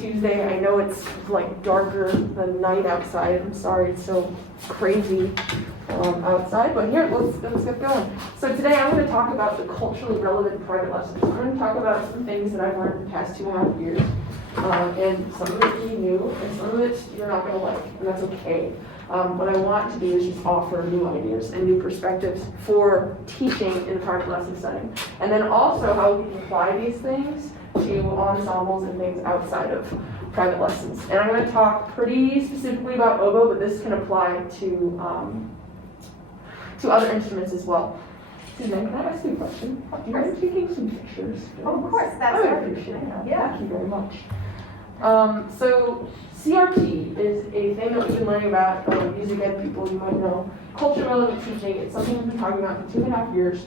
Tuesday. I know it's like darker than night outside. I'm sorry it's so crazy outside, but here, let's get going. So today I'm going to talk about the culturally relevant private lessons. I'm going to talk about some things that I've learned the past 2.5 years, and some of it you knew, and some of it you're not going to like, and that's okay. What I want to do is just offer new ideas and new perspectives for teaching in the private lesson setting. And then also how we can apply these things to ensembles and things outside of private lessons. And I'm going to talk pretty specifically about oboe, but this can apply to other instruments as well. Suzanne, can I ask you a question? Do you mind taking some pictures? Of course, that's I would appreciate that. Yeah. Thank you very much. So CRT is a thing that we've been learning about, music ed people you might know. Culture relevant teaching, it's something we've been talking about for 2.5 years.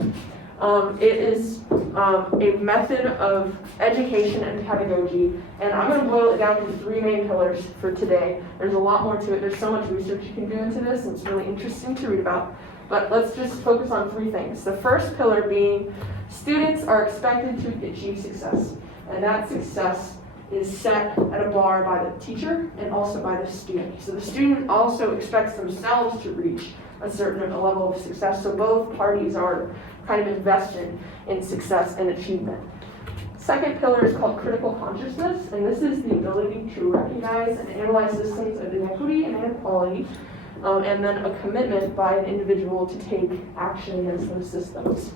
It is a method of education and pedagogy, and I'm going to boil it down to 3 main pillars for today. There's a lot more to it. There's so much research you can do into this, and it's really interesting to read about. But let's just focus on 3 things. The first pillar being students are expected to achieve success, and that success is set at a bar by the teacher and also by the student. So the student also expects themselves to reach a certain level of success, so both parties are kind of invested in success and achievement. Second pillar is called critical consciousness, and this is the ability to recognize and analyze systems of inequity and inequality, and then a commitment by an individual to take action against those systems.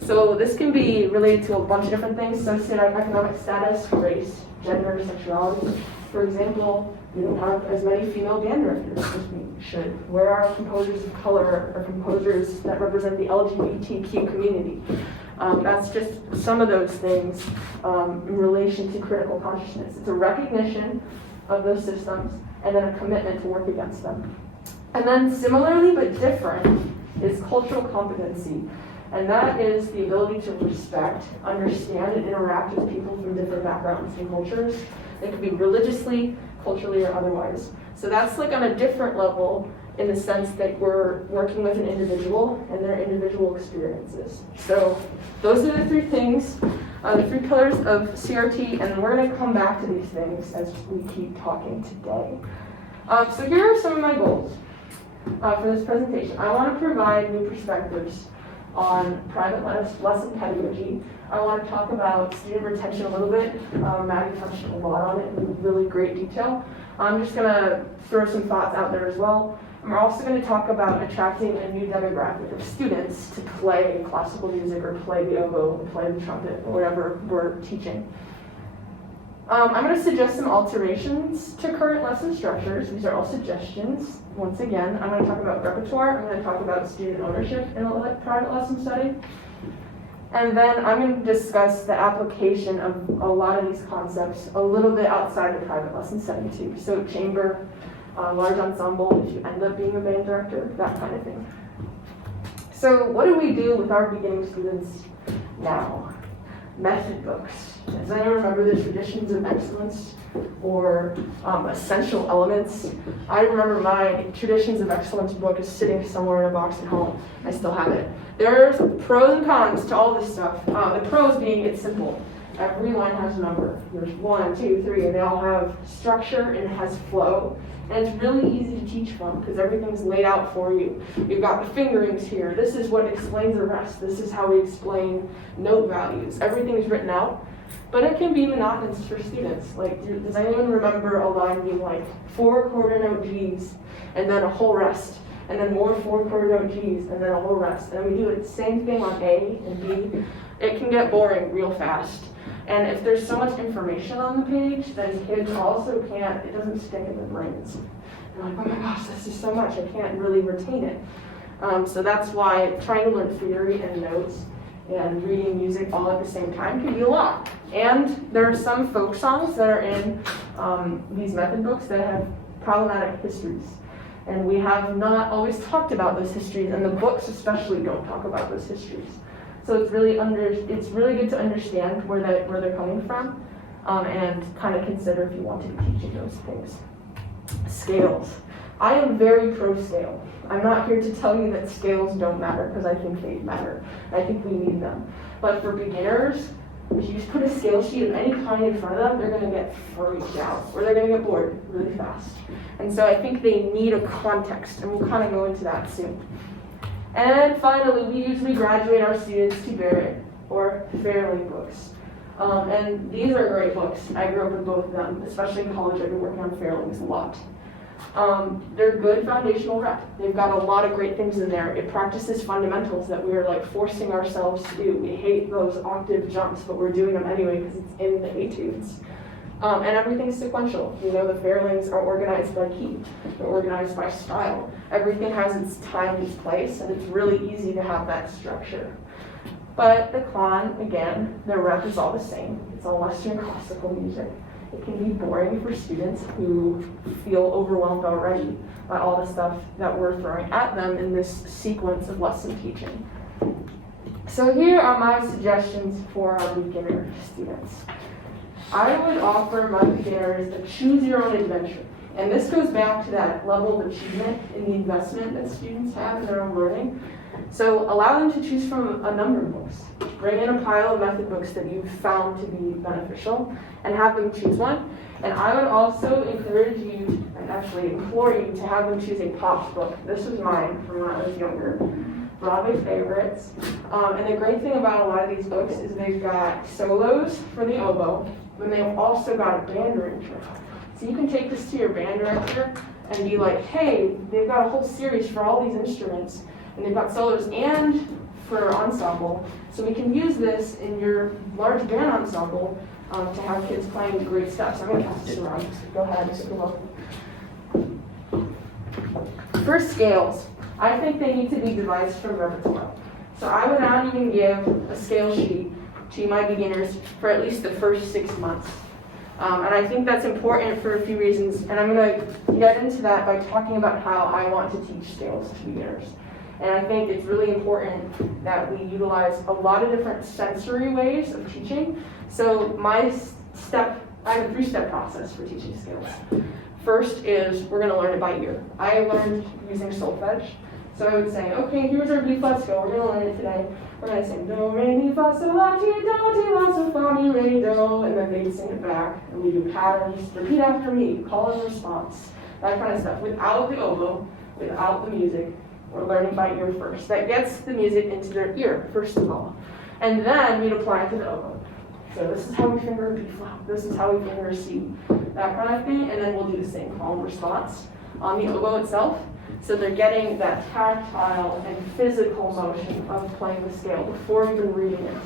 So this can be related to a bunch of different things: socioeconomic status, race, gender, sexuality. For example, we don't have as many female band directors as we should. Where are composers of color or composers that represent the LGBTQ community? That's just some of those things in relation to critical consciousness. It's a recognition of those systems and then a commitment to work against them. And then similarly but different is cultural competency. And that is the ability to respect, understand, and interact with people from different backgrounds and cultures. It could be religiously, culturally, or otherwise. So that's like on a different level in the sense that we're working with an individual and their individual experiences. So those are the 3 things, the 3 pillars of CRT, and we're going to come back to these things as we keep talking today. So here are some of my goals for this presentation. I want to provide new perspectives on private lesson pedagogy. I want to talk about student retention a little bit. Maddie touched a lot on it in really great detail. I'm just going to throw some thoughts out there as well. And we're also going to talk about attracting a new demographic of students to play classical music or play the oboe, or play the trumpet, or whatever we're teaching. I'm going to suggest some alterations to current lesson structures. These are all suggestions. Once again, I'm going to talk about repertoire. I'm going to talk about student ownership in a private lesson setting. And then I'm going to discuss the application of a lot of these concepts a little bit outside the private lesson setting too. So chamber, large ensemble, if you end up being a band director, that kind of thing. So what do we do with our beginning students now? Method books. Does anyone remember the traditions of excellence or essential elements? I remember my traditions of excellence book is sitting somewhere in a box at home. I still have it. There's pros and cons to all this stuff. The pros being it's simple. Every line has a number. There's 1, 2, 3, and they all have structure and it has flow. And it's really easy to teach from because everything's laid out for you. You've got the fingerings here. This is what explains the rest. This is how we explain note values. Everything's written out. But it can be monotonous for students. Like, does anyone remember a line being like 4 quarter note Gs and then a whole rest, and then more 4 quarter note Gs and then a whole rest? And then we do the same thing on A and B. It can get boring real fast. And if there's so much information on the page, then kids also can't, it doesn't stick in their brains. They're like, oh my gosh, this is so much, I can't really retain it. So that's why trying to learn theory and notes and reading music all at the same time can be a lot. And there are some folk songs that are in these method books that have problematic histories. And we have not always talked about those histories, and the books especially don't talk about those histories. So it's really good to understand where they're coming from, and kind of consider if you want to be teaching those things. Scales. I am very pro scale. I'm not here to tell you that scales don't matter because I think they matter. I think we need them. But for beginners, If you just put a scale sheet of any kind in front of them, they're going to get freaked out, or they're going to get bored really fast. And so I think they need a context, and we'll kind of go into that soon. And finally, we usually graduate our students to Barrett or Fairley books. And these are great books. I grew up with both of them, especially in college. I've been working on Fairleys a lot. They're good foundational rep. They've got a lot of great things in there. It practices fundamentals that we're like forcing ourselves to do. We hate those octave jumps, but we're doing them anyway because it's in the etudes. And everything's sequential. You know, the Fairleys are organized by key. They're organized by style. Everything has its time and its place, and it's really easy to have that structure. But the con, again, the rep is all the same. It's all Western classical music. It can be boring for students who feel overwhelmed already by all the stuff that we're throwing at them in this sequence of lesson teaching. So here are my suggestions for our beginner students. I would offer my beginners a choose your own adventure. And this goes back to that level of achievement in the investment that students have in their own learning. So allow them to choose from a number of books. Bring in a pile of method books that you've found to be beneficial and have them choose one. And I would also encourage you, and actually implore you, to have them choose a pops book. This was mine from when I was younger. Broadway favorites. And the great thing about a lot of these books is they've got solos for the oboe, but they've also got a band arranger. So you can take this to your band director and be like, hey, they've got a whole series for all these instruments, and they've got solos and for ensemble. So we can use this in your large band ensemble to have kids playing great stuff. So I'm going to pass this around. Go ahead and take a look. For scales, I think they need to be devised from repertoire. So I would not even give a scale sheet to my beginners for at least the first 6 months. And I think that's important for a few reasons. And I'm going to get into that by talking about how I want to teach scales to beginners. And I think it's really important that we utilize a lot of different sensory ways of teaching. So I have a 3-step process for teaching scales. First is we're going to learn it by ear. I learned using solfege. So I would say, okay, here's our B flat scale. We're going to learn it today. We're going to sing do, re, mi, fa, sol, la, ti, do, ti, la, sol, fa, mi, re, do, and then they sing it back. And we do patterns. Repeat after me. Call and response. That kind of stuff. Without the oboe, without the music, we're learning by ear first. That gets the music into their ear, first of all. And then we'd apply it to the oboe. So this is how we finger a B flat. This is how we finger a C. That kind of thing. And then we'll do the same call and response on the oboe itself. So they're getting that tactile and physical motion of playing the scale before even reading it.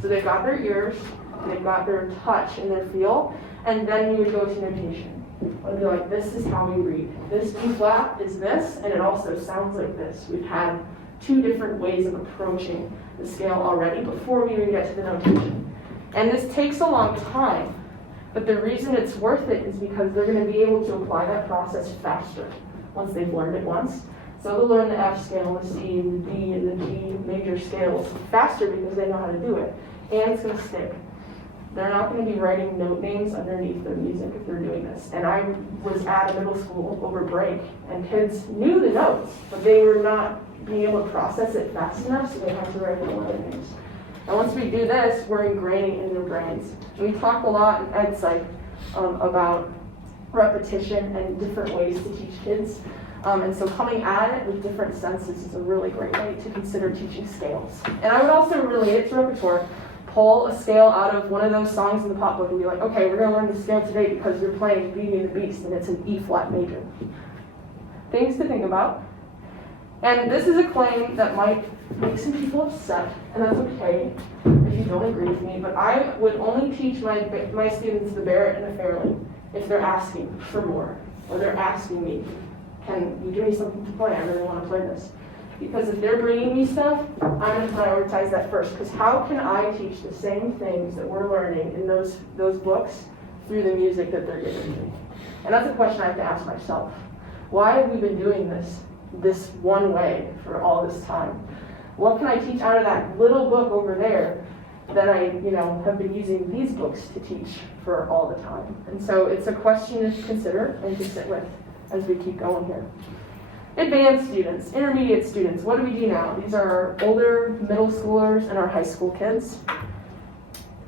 So they've got their ears, and they've got their touch and their feel, and then you would go to notation. It would be like, this is how we read. This B flat is this, and it also sounds like this. We've had 2 different ways of approaching the scale already before we even get to the notation. And this takes a long time, but the reason it's worth it is because they're going to be able to apply that process faster once they've learned it once. So they'll learn the F scale, the C, the D, and the G major scales faster because they know how to do it. And it's going to stick. They're not going to be writing note names underneath their music if they're doing this. And I was at a middle school over break, and kids knew the notes, but they were not being able to process it fast enough, so they had to write little other names. And once we do this, we're ingraining in their brains. And we talk a lot in Ed Psych about repetition and different ways to teach kids. And so coming at it with different senses is a really great way to consider teaching scales. And I would also relate it to repertoire. Pull a scale out of one of those songs in the pop book and be like, okay, we're going to learn the scale today because you're playing Beauty and the Beast and it's an E flat major. Things to think about. And this is a claim that might make some people upset, and that's okay if you don't agree with me, but I would only teach my students the Barrett and the Fairley if they're asking for more, or they're asking me, can you give me something to play? I really want to play this. Because if they're bringing me stuff, I'm going to prioritize that first. Because how can I teach the same things that we're learning in those books through the music that they're giving me? And that's a question I have to ask myself. Why have we been doing this one way for all this time? What can I teach out of that little book over there that I, have been using these books to teach for all the time? And so it's a question to consider and to sit with as we keep going here. Advanced students, intermediate students, what do we do now? These are our older middle schoolers and our high school kids.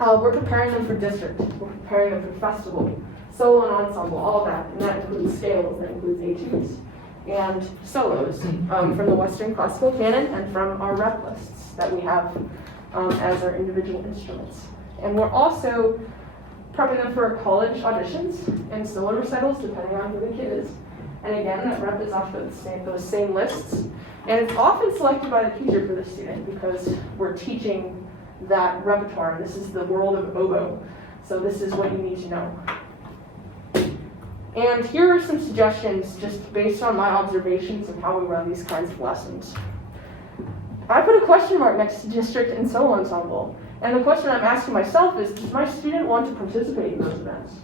We're preparing them for district, we're preparing them for festival, solo and ensemble, all of that, and that includes scales, that includes etudes, and solos from the Western classical canon and from our rep lists that we have as our individual instruments. And we're also prepping them for college auditions and solo recitals, depending on who the kid is. And again, that rep is off those same lists. And it's often selected by the teacher for the student because we're teaching that repertoire. This is the world of oboe. So this is what you need to know. And here are some suggestions just based on my observations of how we run these kinds of lessons. I put a question mark next to district and solo ensemble. And the question I'm asking myself is, does my student want to participate in those events?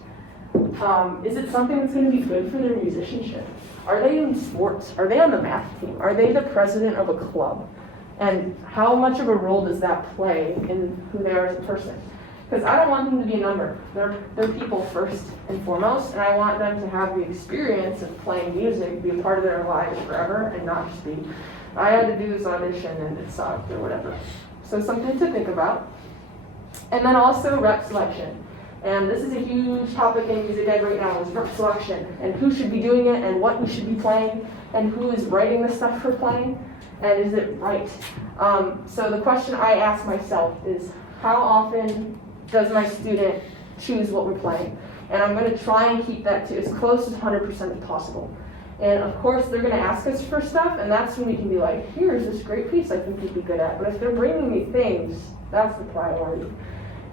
Is it something that's going to be good for their musicianship? Are they in sports? Are they on the math team? Are they the president of a club? And how much of a role does that play in who they are as a person? Because I don't want them to be a number. They're people first and foremost, and I want them to have the experience of playing music, be a part of their lives forever, and not just be, I had to do this audition and it sucked or whatever. So something to think about. And then also rep selection. And this is a huge topic in music ed right now, is rep selection, and who should be doing it, and what we should be playing, and who is writing the stuff for playing, and is it right? So the question I ask myself is, how often does my student choose what we're playing? And I'm going to try and keep that to as close as 100% as possible. And of course, they're going to ask us for stuff, and that's when we can be like, here's this great piece I think you'd be good at. But if they're bringing me things, that's the priority.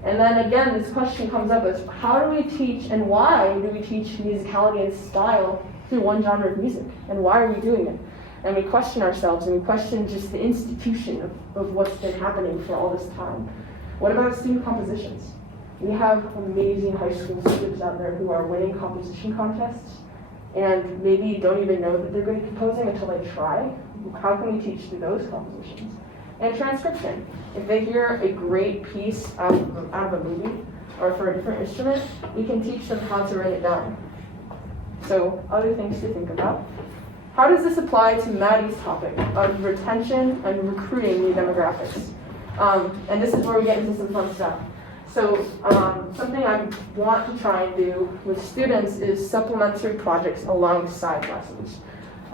And then again, this question comes up as, how do we teach and why do we teach musicality and style through one genre of music? And why are we doing it? And we question ourselves, and we question just the institution of what's been happening for all this time. What about student compositions? We have amazing high school students out there who are winning composition contests, and maybe don't even know that they're good at composing until they try. How can we teach through those compositions? And transcription. If they hear a great piece out of a movie or for a different instrument, we can teach them how to write it down. So other things to think about. How does this apply to Maddie's topic of retention and recruiting new demographics? And this is where we get into some fun stuff. So something I want to try and do with students is supplementary projects alongside lessons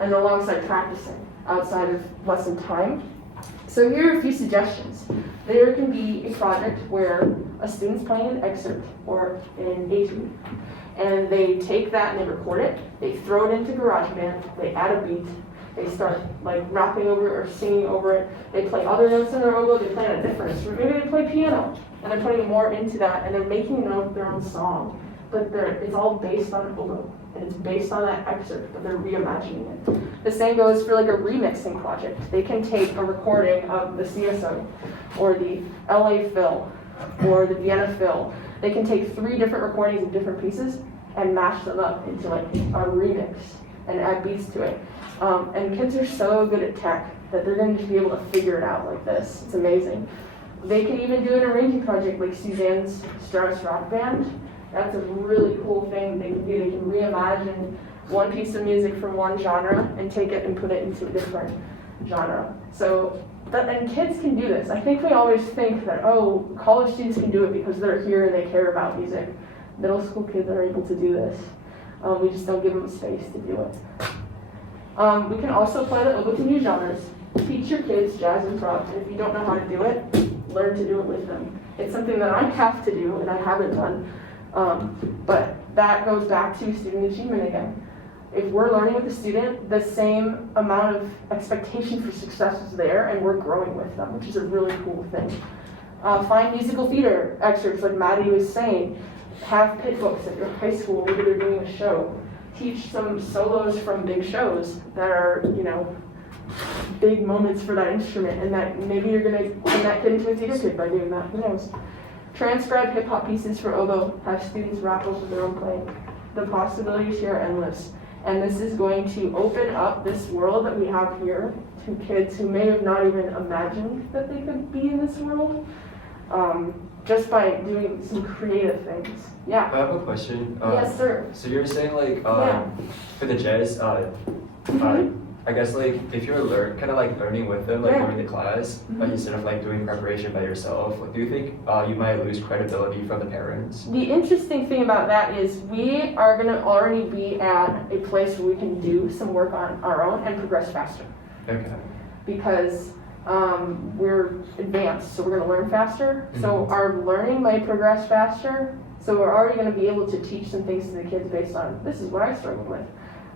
and alongside practicing outside of lesson time. So here are a few suggestions. There can be a project where a student's playing an excerpt or an etude, and they take that and they record it, they throw it into GarageBand, they add a beat, they start like rapping over it or singing over it, they play other notes in their oboe, they play on a different instrument, maybe they play piano, and they're putting more into that, and they're making their own song, but it's all based on oboe, and it's based on that excerpt, but they're reimagining it. The same goes for like a remixing project. They can take a recording of the CSO, or the LA Phil, or the Vienna Phil. They can take 3 different recordings of different pieces and mash them up into like a remix and add beats to it. And kids are so good at tech that they're going to be able to figure it out like this. It's amazing. They can even do an arranging project like Suzanne's Strauss Rock Band. That's a really cool thing they can do. They can reimagine one piece of music from one genre and take it and put it into a different genre. And kids can do this. I think we always think that, oh, college students can do it because they're here and they care about music. Middle school kids are able to do this. We just don't give them space to do it. We can also apply the oboe to new genres. Teach your kids jazz improv, and if you don't know how to do it, learn to do it with them. It's something that I have to do and I haven't done. But that goes back to student achievement again. If we're learning with the student, the same amount of expectation for success is there, and we're growing with them, which is a really cool thing. Find musical theater excerpts, like Maddie was saying. Have pit books at your high school, maybe they're doing a show. Teach some solos from big shows that are, big moments for that instrument, and that maybe you're going to turn that kid into a theater kid by doing that. Who knows? Transcribe hip-hop pieces for oboe. Have students rap over their own playing. The possibilities here are endless. And this is going to open up this world that we have here to kids who may have not even imagined that they could be in this world, just by doing some creative things. Yeah? I have a question. Yes, sir. So you're saying, like, Yeah. for the jazz, I guess like if you're kind of like learning with them, like Yeah. during the class, but instead of like doing preparation by yourself, like, do you think you might lose credibility from the parents? The interesting thing about that is we are going to already be at a place where we can do some work on our own and progress faster. Okay. Because we're advanced, so we're going to learn faster. So our learning might progress faster. So we're already going to be able to teach some things to the kids based on, this is what I struggled with.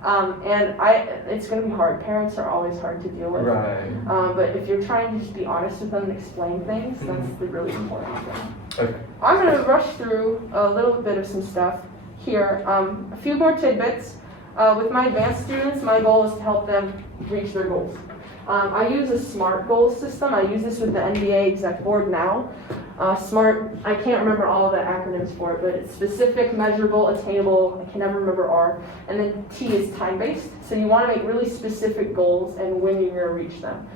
And it's going to be hard. Parents are always hard to deal with. Right. But if you're trying to just be honest with them and explain things, that's the really important thing. Okay. I'm going to rush through a little bit of some stuff here. A few more tidbits. With my advanced students, my goal is to help them reach their goals. I use a SMART goals system. I use this with the NBA exec board now. SMART, I can't remember all of the acronyms for it, but it's specific, measurable, attainable, I can never remember R. And then T is time-based. So you want to make really specific goals and when you're going to reach them.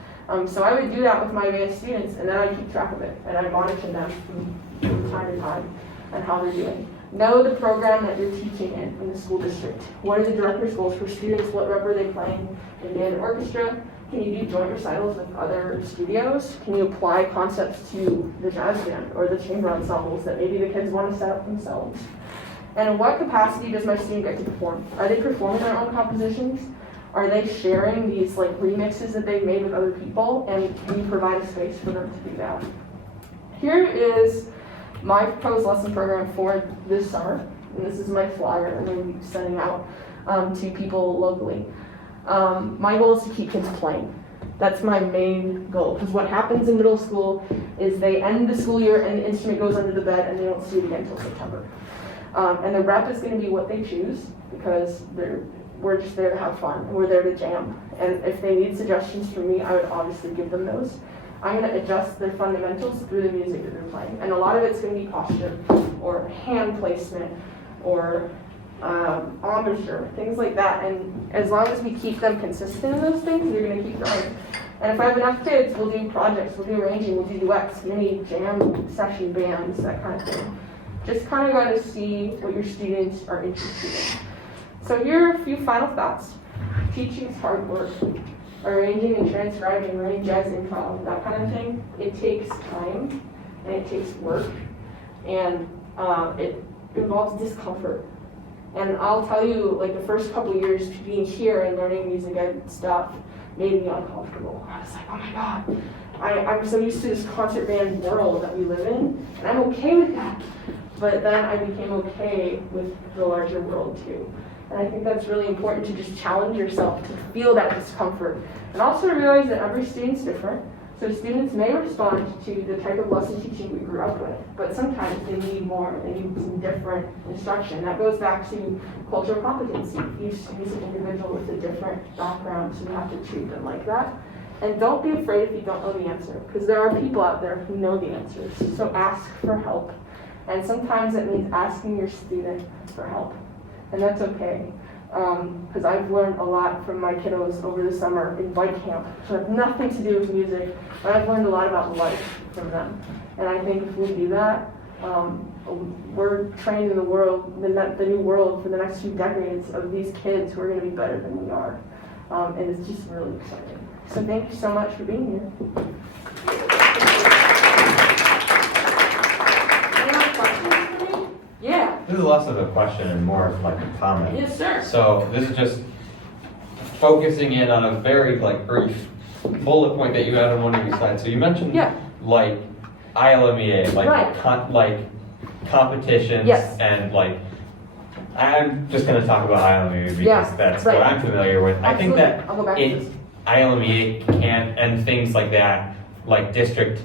So I would do that with my advanced students, and then I keep track of it, and I monitor them from time to time and how they're doing. Know the program that you're teaching in the school district. What are the director's goals for students? What rep are they playing in band and orchestra? Can you do joint recitals with other studios? Can you apply concepts to the jazz band or the chamber ensembles that maybe the kids want to set up themselves? And in what capacity does my student get to perform? Are they performing their own compositions? Are they sharing these like remixes that they've made with other people? And can you provide a space for them to do that? Here is my proposed lesson program for this summer. And this is my flyer I'm going to be sending out to people locally. My goal is to keep kids playing. That's my main goal. Because what happens in middle school is they end the school year and the instrument goes under the bed and they don't see it again until September. And the rep is going to be what they choose because we're just there to have fun and we're there to jam. And if they need suggestions from me, I would obviously give them those. I'm going to adjust their fundamentals through the music that they're playing. And a lot of it's going to be posture or hand placement or embouchure, things like that. And as long as we keep them consistent in those things, they're going to keep going. And if I have enough kids, we'll do projects, we'll do arranging, we'll do duets, mini jam session bands, that kind of thing. Just kind of got to see what your students are interested in. So here are a few final thoughts. Teaching is hard work. Arranging and transcribing, learning jazz improv, that kind of thing, it takes time and it takes work and it involves discomfort. And I'll tell you, like the first couple of years being here and learning music ed stuff made me uncomfortable. I was like, oh my God, I'm so used to this concert band world that we live in, and I'm okay with that. But then I became okay with the larger world too. And I think that's really important to just challenge yourself to feel that discomfort. And also to realize that every student's different. So students may respond to the type of lesson teaching we grew up with, but sometimes they need more, they need some different instruction. That goes back to cultural competency. Each student's an individual with a different background, so we have to treat them like that. And don't be afraid if you don't know the answer, because there are people out there who know the answers. So ask for help. And sometimes it means asking your student for help. And that's okay, because I've learned a lot from my kiddos over the summer in bike camp, which have nothing to do with music, but I've learned a lot about life from them. And I think if we do that, we're training the world, the new world for the next few decades of these kids who are going to be better than we are. And it's just really exciting. So thank you so much for being here. Any other questions for me? Yeah. This is less of a question and more of like a comment. Yes, sir. So this is just focusing in on a very like brief bullet point that you had on one of your slides. So you mentioned like ILMEA, like Right. Competitions, Yes. and like I'm just going to talk about ILMEA because that's right. what I'm familiar with. Absolutely. I think that I'll go back to this. ILMEA can and things like that, like district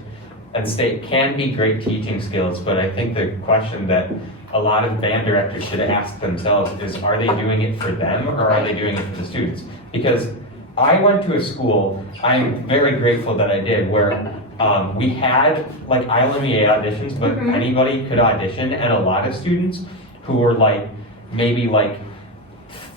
and state, can be great teaching skills. But I think the question that a lot of band directors should ask themselves is, are they doing it for them or are they doing it for the students? Because I went to a school, I'm very grateful that I did, where we had like ILMEA auditions, but anybody could audition, and a lot of students who were like maybe like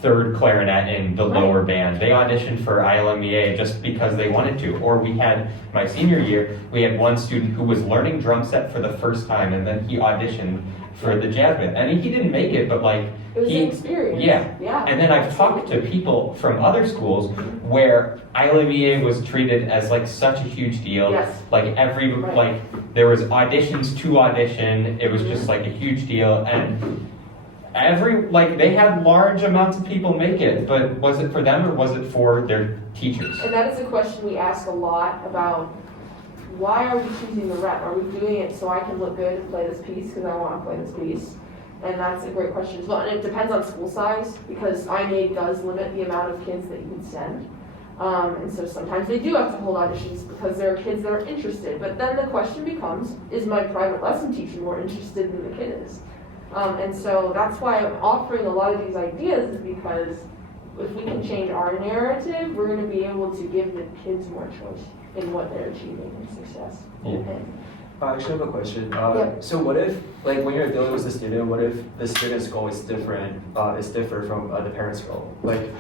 third clarinet in the Right. lower band. They auditioned for ILMEA just because they wanted to. Or we had, my senior year, we had one student who was learning drum set for the first time, and then he auditioned for the jazz band. And he didn't make it, but like, It was he, an experience. yeah. Yeah. And then I've talked to people from other schools where ILMEA was treated as like such a huge deal. Yes. Like Right. like there was auditions to audition. It was just like a huge deal. And like they had large amounts of people make it, but was it for them or was it for their teachers? And that is a question we ask a lot about, why are we choosing the rep? Are we doing it so I can look good and play this piece because I want to play this piece? And that's a great question as well. And it depends on school size, because IMA does limit the amount of kids that you can send. And so sometimes they do have to hold auditions because there are kids that are interested. But then the question becomes, is my private lesson teacher more interested than the kid is? And so that's why I'm offering a lot of these ideas, is because if we can change our narrative, we're going to be able to give the kids more choice in what they're achieving in success. Yeah. And I actually have a question. Yeah. So what if, like, when you're dealing with the student, what if the student's goal is different from the parent's goal? Like,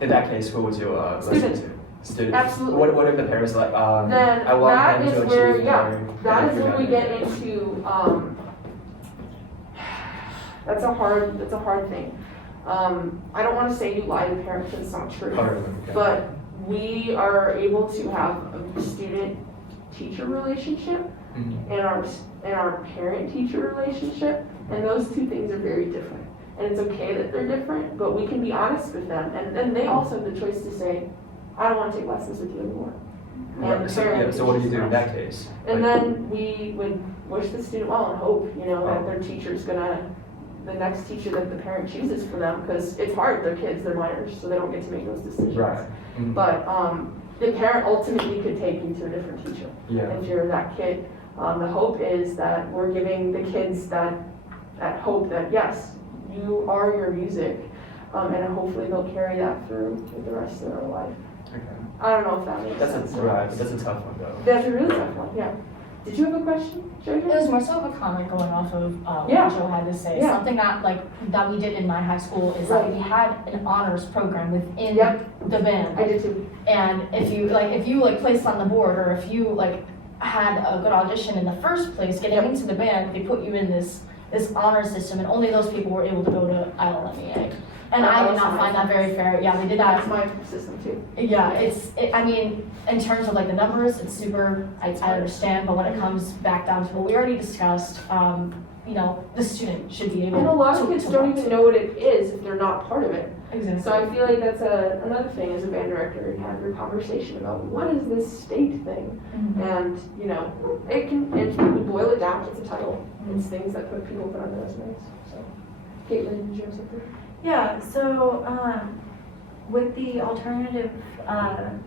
in that case, who would you listen to? Student. Absolutely. What if the parents like, then I want that them to is achieve where, more, that and is you're when we not- get into, that's a hard thing. I don't want to say you lie to parents, because it's not true. Oh, really? Okay. But we are able to have a student-teacher relationship Mhm. and our parent-teacher relationship, and those two things are very different. And it's okay that they're different, but we can be honest with them, and then they also have the choice to say, I don't want to take lessons with you anymore. Right. And So, parent yeah, so what do you do teaches in that case? And Like- then we would wish the student well and hope, that their teacher's the next teacher that the parent chooses for them, because it's hard, they're kids, they're minors, so they don't get to make those decisions. Right. Mhm. But the parent ultimately could take you to a different teacher. Yeah. If you're that kid, the hope is that we're giving the kids that hope that, yes, you are your music, and hopefully they'll carry that through with the rest of their life. Okay. I don't know if that makes sense. That's a tough one though. That's a really tough one, yeah. Did you have a question, It Jojo? was more so of a comment going off of Yeah. what Joe had to say. Yeah. Something that we did in my high school is Right. that we had an honors program within Yep. the band. I did too. And if you placed on the board, or if you had a good audition in the first place, getting Yep. into the band, they put you in this honor system, and only those people were able to go to ILMEA. And I did not find that very fair. Yeah, they did that. That's my system too. Yeah, I mean, in terms of the numbers, it's super, I understand, but when it comes back down to what we already discussed, the student should be able to. And a lot of kids don't want even know what it is if they're not part of it. Exactly. So I feel like that's another thing as a band director, you have your conversation about what is this state thing? Mhm. And, and we boil it down, it's a title. It's things that people put on their resumes, so. Caitlin, did you have something? Yeah, so with the alternative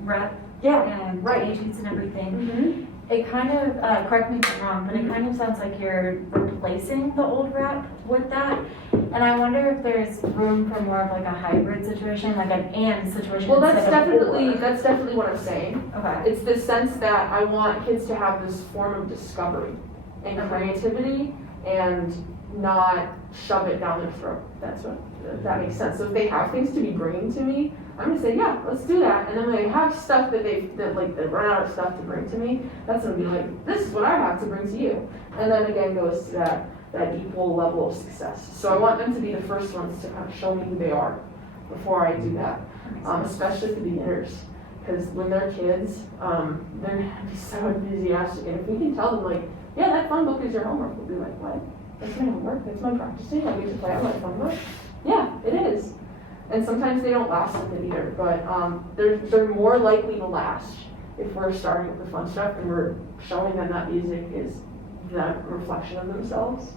rep and right. agents and everything, Mm-hmm. it kind of, correct me if I'm wrong, but it kind of sounds like you're replacing the old rep with that. And I wonder if there's room for more of a hybrid situation, like an and situation. Well, that's instead of definitely what I'm saying. or. Okay. It's the sense that I want kids to have this form of discovery and creativity and not shove it down their throat. If that makes sense. So if they have things to be bringing to me, I'm gonna say, yeah, let's do that. And then when they have stuff that they run out of stuff to bring to me, that's gonna be like, this is what I have to bring to you. And then again goes to that equal level of success. So I want them to be the first ones to kind of show me who they are before I do that, especially the beginners. Because when they're kids, they're gonna be so enthusiastic. And if we can tell them yeah, that fun book is your homework, we'll be like, what? That's my homework, that's my practicing, I get to play on my fun book. Yeah, it is. And sometimes they don't last with it either, but they're more likely to last if we're starting with the fun stuff and we're showing them that music is the reflection of themselves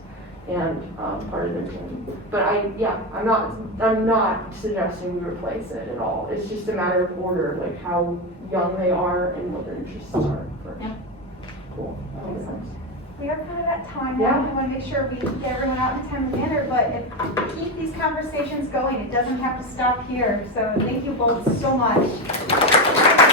and part of their team. But I'm not suggesting we replace it at all. It's just a matter of order, how young they are and what their interests are first. Yeah. Cool. That makes sense. We are kind of at time now. Yeah. We want to make sure we get everyone out in a timely manner, but keep these conversations going. It doesn't have to stop here. So thank you both so much.